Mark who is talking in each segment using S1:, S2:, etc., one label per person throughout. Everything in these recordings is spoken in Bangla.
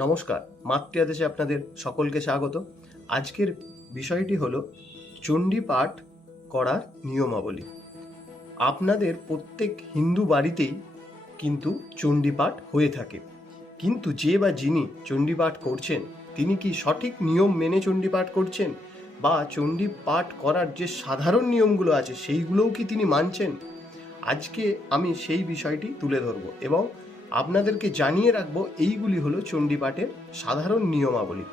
S1: নমস্কার মাতৃ আদেশে আপনাদের সকলকে স্বাগত। আজকের বিষয়টি হল চণ্ডী পাঠ করার নিয়মাবলী। আপনাদের প্রত্যেক হিন্দু বাড়িতেই কিন্তু চণ্ডী পাঠ হয়ে থাকে। কিন্তু যে বা যিনি চণ্ডী পাঠ করছেন, তিনি কি সঠিক নিয়ম মেনে চণ্ডী পাঠ করছেন? বা চণ্ডী পাঠ করার যে সাধারণ নিয়মগুলো আছে, সেইগুলোও কি তিনি মানছেন? আজকে আমি সেই বিষয়টি তুলে ধরব এবং আপনাদেরকে জানিয়ে রাখব, এইগুলি হলো চণ্ডীপাঠের সাধারণ নিয়মাবলী।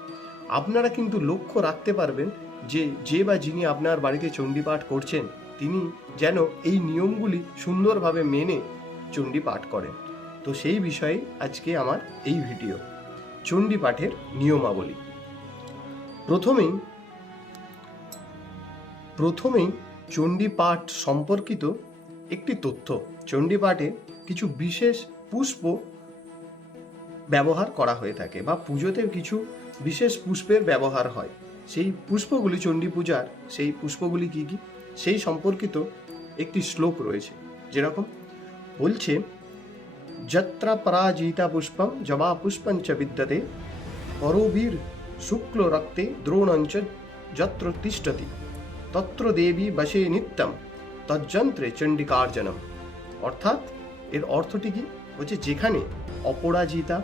S1: আপনারা কিন্তু লক্ষ্য রাখতে পারবেন যে যে বা যিনি আপনার বাড়িতে চণ্ডীপাঠ করছেন, তিনি যেন এই নিয়মগুলি সুন্দরভাবে মেনে চণ্ডীপাঠ করেন। তো সেই বিষয়ে আজকে আমার এই ভিডিও, চণ্ডীপাঠের নিয়মাবলী। প্রথমেই প্রথমেই চণ্ডীপাঠ সম্পর্কিত একটি তথ্য, চণ্ডীপাঠে কিছু বিশেষ পুষ্প ব্যবহার করা হয়ে থাকে বা পুজোতে কিছু বিশেষ পুষ্পের ব্যবহার হয়। সেই পুষ্পগুলি চণ্ডী পূজার সেই পুষ্পগুলি কি কি? সেই সম্পর্কিত একটি শ্লোক রয়েছে, যেরকম বলছে, যত্রা পরাজিতা পুষ্পম জবা পুষ্পঞ্চ বিদ্যতে পরবীর শুক্ল রক্তে দ্রোণঞ্চ যত্র তিষ্ঠতি, তত্র দেবী বসে নিত্যম তজ্জন্ত্রে চণ্ডিকার্জনম। অর্থাৎ এর অর্থটি কি? বলছে, যেখানে অপরাজিতা,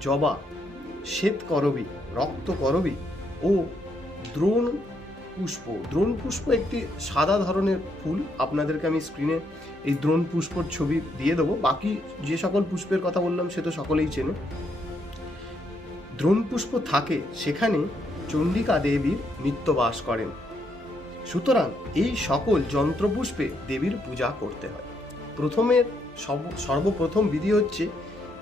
S1: জবা, শ্বেত করবি, রক্ত করবি ও দ্রোণ পুষ্প। দ্রোণ পুষ্প একটি সাদা ধরনের ফুল। আপনাদেরকে আমি স্ক্রিনে এই দ্রোণ পুষ্পর ছবি দিয়ে দেবো। বাকি যে সকল পুষ্পের কথা বললাম, সে তো সকলেই চেনে। দ্রোণ পুষ্প থাকে সেখানে চণ্ডিকা দেবীর নিত্যবাস করেন। সুতরাং এই সকল যন্ত্রপুষ্পে দেবীর পূজা করতে হয়। প্রথমের সর্বপ্রথম বিধি হচ্ছে,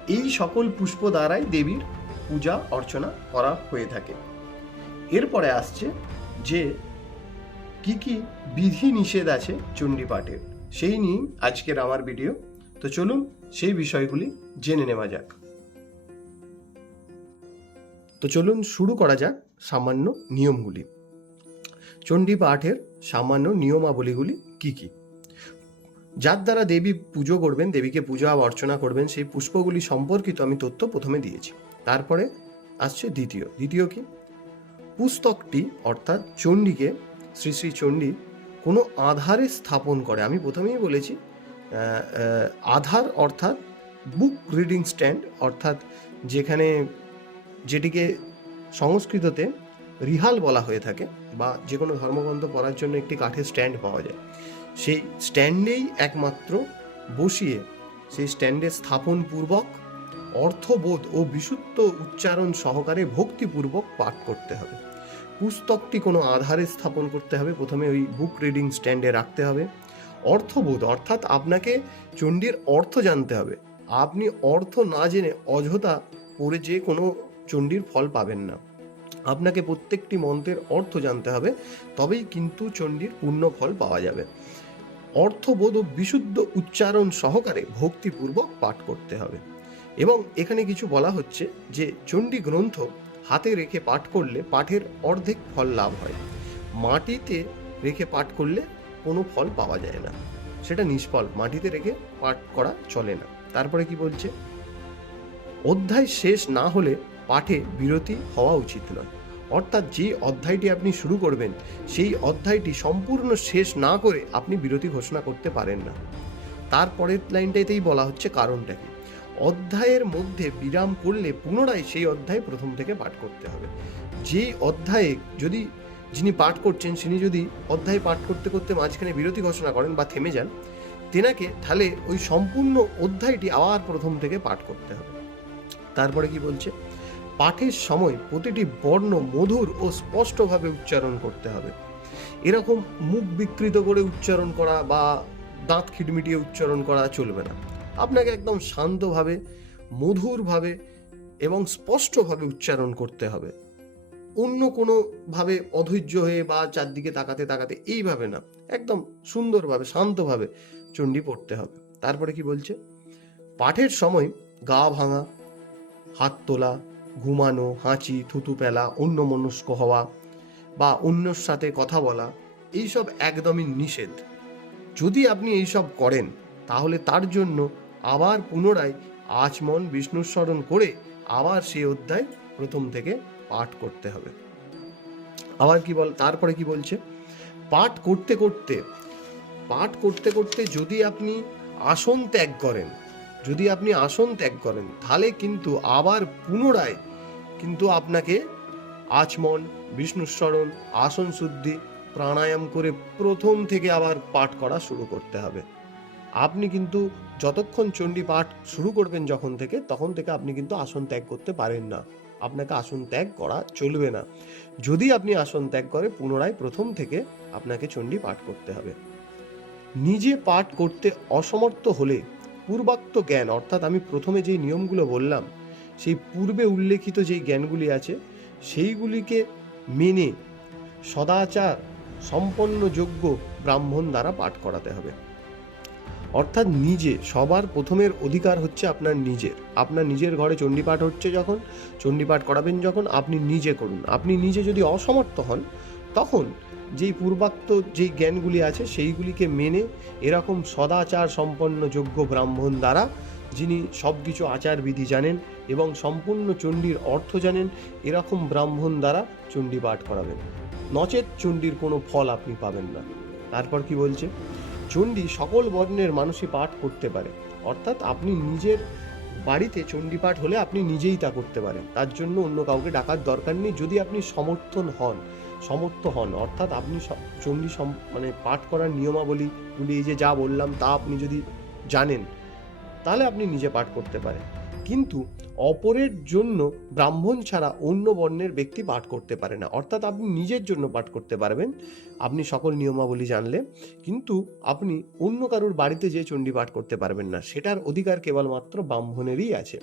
S1: এই সকল পুষ্প দ্বারাই দেবীর পূজা, অর্চনা করা হয়ে থাকে। এরপরে আসছে যে, কি কি বিধি নিষেধ আছে চণ্ডীপাঠের, সেই নিয়েই আজকের আমার ভিডিও। তো চলুন সেই বিষয়গুলি জেনে নেওয়া যাক। তো চলুন শুরু করা যাক সামান্য নিয়মগুলি। চণ্ডী পাঠের সামান্য নিয়মাবলীগুলি কি কি? যার দ্বারা দেবী পুজো করবেন, দেবীকে পূজা অর্চনা করবেন, সেই পুষ্পগুলি সম্পর্কিত আমি তথ্য প্রথমে দিয়েছি। তারপরে আসছে দ্বিতীয়। দ্বিতীয় কি? পুস্তকটি, অর্থাৎ চণ্ডীকে, শ্রী শ্রী চণ্ডী কোনো আধারে স্থাপন করে। আমি প্রথমেই বলেছি আধার অর্থাৎ বুক রিডিং স্ট্যান্ড অর্থাৎ যেখানে যেটিকে সংস্কৃততে রিহাল বলা হয়ে থাকে বা যে কোনো ধর্মগ্রন্থ পড়ার জন্য একটি কাঠের স্ট্যান্ড পাওয়া যায়। সেই স্ট্যান্ডেই একমাত্র বসিয়ে সেই স্ট্যান্ডে স্থাপনপূর্বক অর্থবোধ ও বিশুদ্ধ উচ্চারণ সহকারে ভক্তিপূর্বক পাঠ করতে হবে। পুস্তকটি কোনো আধারে স্থাপন করতে হবে, প্রথমে ওই বুক রিডিং স্ট্যান্ডে রাখতে হবে। অর্থবোধ, অর্থাৎ আপনাকে চণ্ডীর অর্থ জানতে হবে। আপনি অর্থ না জেনে অযথা পড়ে যে কোনো চণ্ডীর ফল পাবেন না। আপনাকে প্রত্যেকটি মন্ত্রের অর্থ জানতে হবে, তবেই কিন্তু চণ্ডীর পূর্ণ ফল পাওয়া যাবে। অর্থবোধ ও বিশুদ্ধ উচ্চারণ সহকারে ভক্তিপূর্বক পাঠ করতে হবে। এবং এখানে কিছু বলা হচ্ছে যে চণ্ডী গ্রন্থ হাতে রেখে পাঠ করলে পাঠের অর্ধেক ফল লাভ হয়। মাটিতে রেখে পাঠ করলে কোনো ফল পাওয়া যায় না। সেটা নিষ্ফল, মাটিতে রেখে পাঠ করা চলে না। তারপরে কি বলছে? অধ্যায় শেষ না হলে পাঠে বিরতি হওয়া উচিত নয়। অর্থাৎ যে অধ্যায়টি আপনি শুরু করবেন, সেই অধ্যায়টি সম্পূর্ণ শেষ না করে আপনি বিরতি ঘোষণা করতে পারেন না। তারপরের লাইনটাতেই বলা হচ্ছে কারণটা কি? অধ্যায়ের মধ্যে বিরাম করলে পুনরায় সেই অধ্যায় প্রথম থেকে পাঠ করতে হবে। যে অধ্যায়ে যদি যিনি পাঠ করছেন তিনি যদি অধ্যায় পাঠ করতে করতে মাঝখানে বিরতি ঘোষণা করেন বা থেমে যান, তেনাকে তাহলে ওই সম্পূর্ণ অধ্যায়টি আবার প্রথম থেকে পাঠ করতে হবে। তারপরে কি বলছে? পাঠের সময় প্রতিটি বর্ণ মধুর ও স্পষ্টভাবে উচ্চারণ করতে হবে। এরকম মুখ বিকৃত করে উচ্চারণ করা বা দাঁত খিটমিটিয়ে উচ্চারণ করা চলবে না। আপনাকে একদম শান্তভাবে, মধুরভাবে এবং স্পষ্টভাবে উচ্চারণ করতে হবে। অন্য কোনোভাবে অধৈর্য হয়ে বা চারদিকে তাকাতে তাকাতে এইভাবে না, একদম সুন্দরভাবে, শান্তভাবে চণ্ডী পড়তে হবে। তারপরে কি বলছে? পাঠের সময় গা ভাঙা, হাত তোলা ঘুমানো, হাঁচি, থুতু পেলা অন্য মনস্ক হওয়া বা অন্যর সাথে কথা বলা, এইসব একদমই নিষেধ। যদি আপনি এইসব করেন, তাহলে তার জন্য আবার পুনরায় আচমন বিষ্ণুর স্মরণ করে আবার সেই অধ্যায় প্রথম থেকে পাঠ করতে হবে। আবার কি বল, তারপরে কি বলছে? পাঠ করতে করতে, পাঠ করতে করতে যদি আপনি আসন ত্যাগ করেন, যদি আপনি আসন ত্যাগ করেন, তাহলে কিন্তু আবার পুনরায় কিন্তু আপনাকে আচমন, বিষ্ণুস্মরণ, আসন শুদ্ধি, প্রাণায়াম করে প্রথম থেকে আবার পাঠ করা শুরু করতে হবে। আপনি কিন্তু যতক্ষণ চণ্ডী পাঠ শুরু করবেন যখন থেকে, তখন থেকে আপনি কিন্তু আসন ত্যাগ করতে পারেন না। আপনাকে আসন ত্যাগ করা চলবে না। যদি আপনি আসন ত্যাগ করে পুনরায় প্রথম থেকে আপনাকে চণ্ডী পাঠ করতে হবে। নিজে পাঠ করতে অসমর্থ হলে পূর্বাক্ত জ্ঞান, অর্থাৎ আমি প্রথমে যেই নিয়মগুলো বললাম সেই পূর্বে উল্লেখিত যেই জ্ঞানগুলি আছে, সেইগুলিকে মেনে সদাচার সম্পন্ন যোগ্য ব্রাহ্মণ দ্বারা পাঠ করাতে হবে। অর্থাৎ নিজে, সবার প্রথমের অধিকার হচ্ছে আপনার নিজের। আপনার নিজের ঘরে চণ্ডীপাঠ হচ্ছে যখন, চণ্ডীপাঠ করাবেন যখন, আপনি নিজে করুন। আপনি নিজে যদি অসমর্থ হন, তখন যেই পূর্বাক্ত যেই জ্ঞানগুলি আছে, সেইগুলিকে মেনে এরকম সদাচার সম্পন্ন যোগ্য ব্রাহ্মণ দ্বারা যিনি সব কিছু আচার বিধি জানেন এবং সম্পূর্ণ চণ্ডীর অর্থ জানেন, এরকম ব্রাহ্মণ দ্বারা চণ্ডী পাঠ করাবেন। নচেত চণ্ডীর কোনো ফল আপনি পাবেন না। তারপর কি বলছে? চণ্ডী সকল বর্ণের মানুষই পাঠ করতে পারে। অর্থাৎ আপনি নিজের বাড়িতে চণ্ডী পাঠ হলে আপনি নিজেই তা করতে পারেন। তার জন্য অন্য কাউকে ডাকার দরকার নেই। যদি আপনি সমর্থন হন, সমর্থ হন, অর্থাৎ আপনি চণ্ডী মানে পাঠ করার নিয়মাবলীগুলি এই যে যা বললাম তা আপনি যদি জানেন তাহলে আপনি নিজে পাঠ করতে পারেন। কিন্তু অপরের জন্য ব্রাহ্মণ ছাড়া অন্য বর্ণের ব্যক্তি পাঠ করতে পারে না। অর্থাৎ আপনি নিজের জন্য পাঠ করতে পারবেন। আপনি সকল নিয়মাবলী জানলে কিন্তু আপনি অন্য কারুর বাড়িতে যে চণ্ডী পাঠ করতে পারবেন না। সেটার অধিকার কেবলমাত্র ব্রাহ্মণেরই আছে।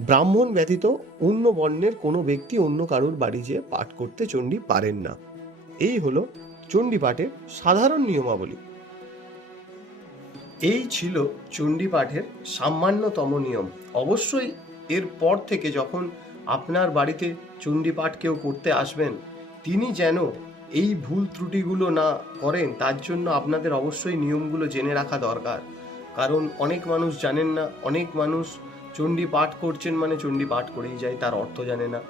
S1: ব্রাহ্মণ ব্যতীত অন্য বর্ণের কোনো ব্যক্তি অন্য কারুর বাড়ি যেয়ে পাঠ করতে চণ্ডী পারেন না। এই হলো চণ্ডী পাঠের সাধারণ নিয়মাবলী। এই ছিল চণ্ডী পাঠের সামান্যতম নিয়ম। অবশ্যই এর পর থেকে যখন আপনার বাড়িতে চণ্ডী পাঠ কেউ করতে আসবেন, তিনি যেন এই ভুল ত্রুটিগুলো না করেন, তার জন্য আপনাদের অবশ্যই নিয়মগুলো জেনে রাখা দরকার। কারণ অনেক মানুষ জানেন না, অনেক মানুষ চণ্ডী পাঠ করছেন মানে চণ্ডী পাঠ করেই যায়, তার অর্থ জানে না।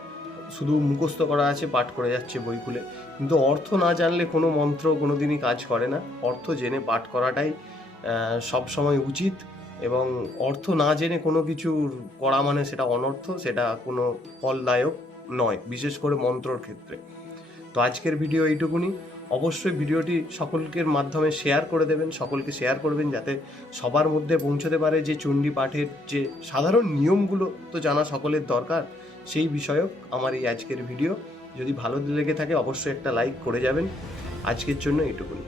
S1: শুধু মুখস্থ করা আছে, পাঠ করে যাচ্ছে বই খুলে। কিন্তু অর্থ না জানলে কোনো মন্ত্র কোনো দিনই কাজ করে না। অর্থ জেনে পাঠ করাটাই সব সময় উচিত এবং অর্থ না জেনে কোনো কিছু করা মানে সেটা অনর্থ, সেটা কোনো ফলদায়ক নয়, বিশেষ করে মন্ত্রর ক্ষেত্রে। তো আজকের ভিডিও এইটুকুনি। অবশ্যই ভিডিওটি সকলকের মাধ্যমে শেয়ার করে দেবেন, সকলকে শেয়ার করবেন যাতে সবার মধ্যে পৌঁছতে পারে যে চণ্ডী পাঠের যে সাধারণ নিয়মগুলো তো জানা সকলের দরকার, সেই বিষয়ক আমার এই আজকের ভিডিও। যদি ভালো লেগে থাকে অবশ্যই একটা লাইক করে যাবেন। আজকের জন্য এইটুকুনি।